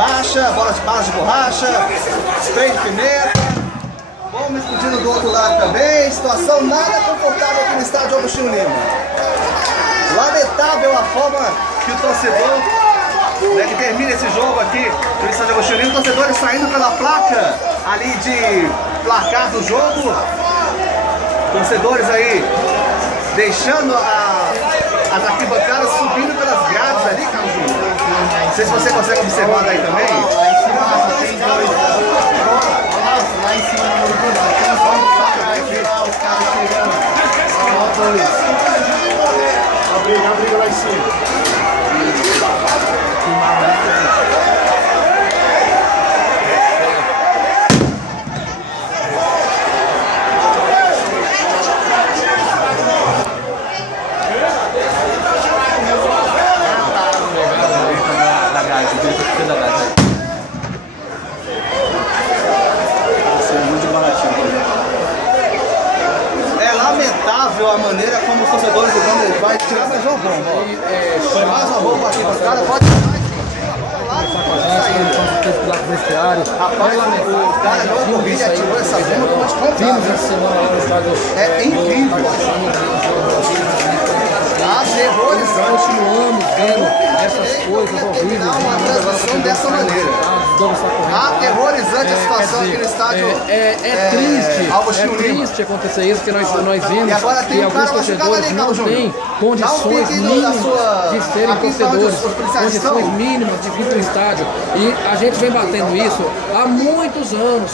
borracha, balas de borracha, spray de pimenta. Vamos explodindo do outro lado também. Situação nada confortável aqui no estádio Agostinho Lima. Lamentável a forma que o torcedor, que termina esse jogo aqui no estádio Agostinho Lima. Torcedores saindo pela placa ali de placar do jogo. Torcedores aí deixando as arquibancadas subindo pelas grades ali, Carlos Júnior. Não sei se você consegue observar daí também. Lá em cima no Morumbi, tem vai ver lá os caras chegando. A briga lá em cima. É lamentável a maneira como os torcedores do Grêmio vai tirar mais um bombo. Foi mais uma bomba aqui para os caras, pode tirar. Rapaz, o cara não convide atirou essa bomba, pode comprar. É incrível. Continuamos vendo essas coisas horríveis. Uma transmissão dessa maneira. Aterrorizante a situação aqui no estádio. É triste acontecer isso, porque nós vimos que alguns torcedores não têm condições mínimas de serem torcedores, condições mínimas de vir para o estádio. E a gente vem batendo isso há muitos anos.